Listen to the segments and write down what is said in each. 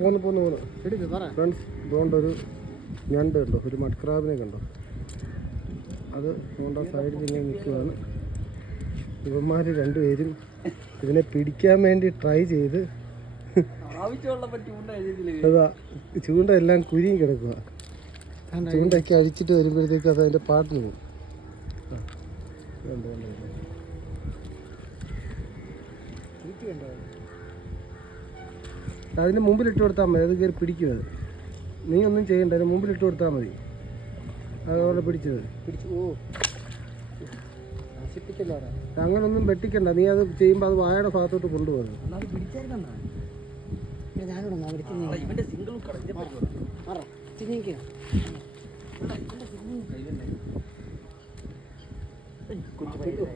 പോന്ന് പോന്ന് പോന്ന്. ഫ്രണ്ട്സ് ഫ്രണ്ട്സ് ഇതുകൊണ്ടൊരു ഞണ്ട് കണ്ടോ? ഒരു മഡ്ക്രാബിനെ കണ്ടോ? അത് അതുകൊണ്ട് ആ സൈഡിൽ ഇങ്ങനെ നിൽക്കുകയാണ് ഇവന്മാർ രണ്ടുപേരും ഇതിനെ പിടിക്കാൻ വേണ്ടി ട്രൈ ചെയ്ത് അതാ ചൂണ്ട എല്ലാം കുരിയും കിടക്കുക ചൂണ്ടയൊക്കെ അഴിച്ചിട്ട് വരുമ്പോഴത്തേക്ക് അത് അതിന്റെ പാട്ടിന് പോകും. കണ്ടോ, കണ്ടോ. അതിന് മുമ്പിൽ ഇട്ട് കൊടുത്താൽ മതി. അത് കയറി പിടിക്കും അത്. നീ ഒന്നും ചെയ്യണ്ട. അതിന് മുമ്പിൽ ഇട്ട് കൊടുത്താൽ മതി. അതവിടെ പിടിച്ചത്. പിടിച്ചു ഓ. അങ്ങനൊന്നും വെട്ടിക്കണ്ട. നീ അത് ചെയ്യുമ്പോൾ അത് വായയുടെ ഭാഗത്തോട്ട് കൊണ്ടുപോകുന്നത്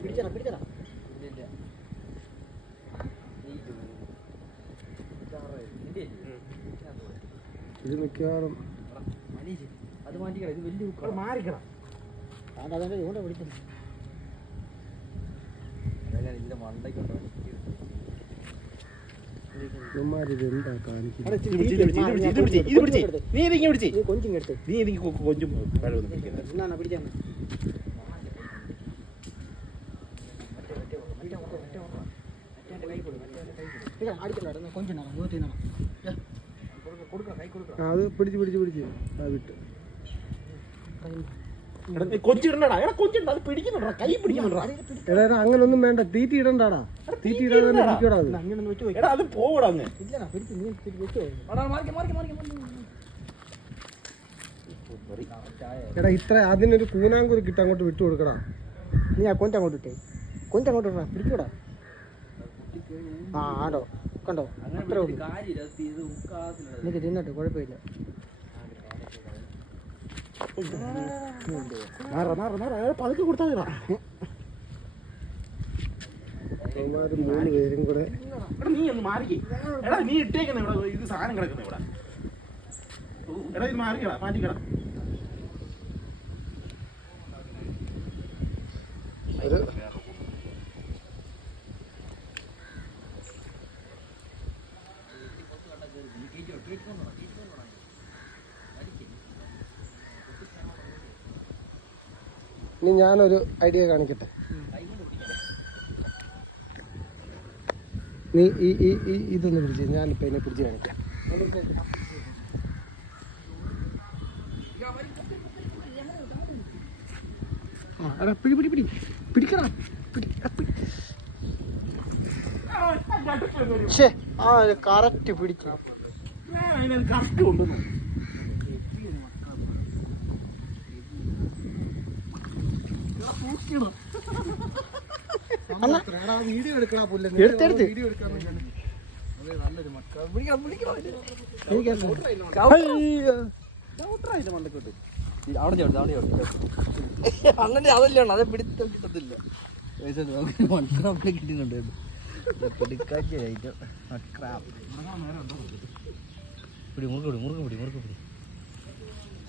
പിടിച്ചാ. പിടിച്ചായിരുന്നാ മിക്കവാറും അത് മാറ്റിക്കട ഇത് വലിയ മാറിക്കണം ചൂണ്ട പിടിച്ചത് അതല്ല ഇതിന്റെ മണ്ടയ്ക്കുണ്ടോ നീ നീ നീ കൊഞ്ചും അടിക്കണ്ട കൊഞ്ചിനാ നൂറ്റി ആ, അത് പിടിച്ച് പിടിച്ച് പിടിച്ച്. ആ വിട്ട്. എടാ കൊഞ്ചിടണ്ടടാ എടാ കൊഞ്ചിടണ്ട അത് പിടിക്കുന്നുണ്ടാ കൈ പിടിക്കുന്നുണ്ടാ എടാ എടാ, അങ്ങനൊന്നും വേണ്ട. തീറ്റി ഇടണ്ടാടാ. തീറ്റി ഇടാതെ പിടിക്കടാ അത്. അങ്ങനെ ഒന്ന് വെക്ക് എടാ അത് പോവടാ അങ്ങ്. ഇല്ലടാ പിടിച്ച് നീ വെച്ചോ മാറിക്ക മാറിക്ക മാറിക്ക എടാ ഇത്ര അതിനൊരു കൂനാങ്കുരു കിട്ട അങ്ങോട്ട് വിട്ടു കൊടുക്കടാ. നീ ആ കൊഞ്ച് അങ്ങോട്ട് ഇട്ടേ. കൊഞ്ച് അങ്ങോട്ട് ഇടാ പിടിക്കൂടാ ആ ആടോ. കണ്ടോ? അത്രേ ഉള്ളൂ. എനിക്ക് തിന്നട്ടെ കുഴപ്പമില്ല. മാറ മാറ മാറ എടാ പതുക്കെ കൊടുത്താൽ മതി മൂന്ന് പേരും കൂടെ എടാ നീ ഒന്ന് മാറിക്കേ. എടാ നീ ഇട്ടേക്കുന്ന ഇവിടെ. ഇത് സാധനം കിടക്കുന്ന ഇവിടെ. എടാ ഇത് മാറിക്കടാ. മാറ്റിക്കടാ ഒരു ഇനി ഞാനൊരു ഐഡിയ കാണിക്കട്ടെ? നീ ഈ ഈ ഈ ഇതൊന്ന് പിടിച്ച് ഞാനിപ്പോൾ ഇതിനെ പിടിച്ച് കാണിക്കാം. ആ കറക്റ്റ് ഞാൻ അതിനത് കറക്റ്റ് ഉണ്ടെന്ന് വീഡിയോ പുല്ല്. വീഡിയോ എടുക്കാൻ നല്ലൊരു മക്ക. അവിടെ? അവിടെ അങ്ങനെ അതല്ലേ അത് പിടുത്തം കിട്ടത്തില്ല. മൺക്രാപ്പിനെ മൺക്രാപ്പ് പിടി മുറുക്ക് പിടി മുറുക്ക് പിടി മുറുക്ക് പിടി.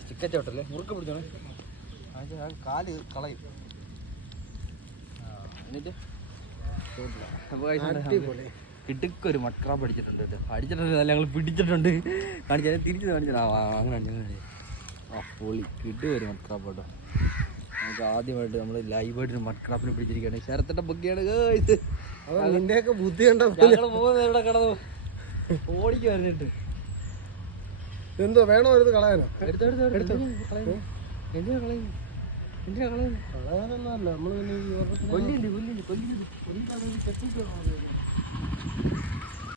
ചിക്കച്ചോട്ടല്ലേ മുറുക്ക് പിടിച്ചോണേ. കാൽ കളയും. എന്നിട്ട്? ഇടുക്കൊരു മട്രാപ്പ് അടിച്ചിട്ടുണ്ട് കേട്ടോ. അടിച്ചിട്ടുണ്ട് അല്ല ഞങ്ങൾ പിടിച്ചിട്ടുണ്ട്. കാണിച്ചാൽ തിരിച്ച് കാണിച്ചാ. അങ്ങനെ ആ പൊളി. കിട്ടു ഒരു മട്രാപ്പ് കേട്ടോ നമുക്ക് ആദ്യമായിട്ട് നമ്മൾ ലൈവായിട്ട് ഒരു മട്രാപ്പിനെ പിടിച്ചിരിക്കുകയാണ്. ഇത് അതാ നിന്റെയൊക്കെ ബുദ്ധി ഉണ്ടോ മൂന്ന് കിടന്നു. ഓടിക്ക് വരുന്നിട്ട് എന്തോ വേണോ ഒരു കളയാനോ? കളയാനൊന്നല്ല നമ്മൾ പിന്നെ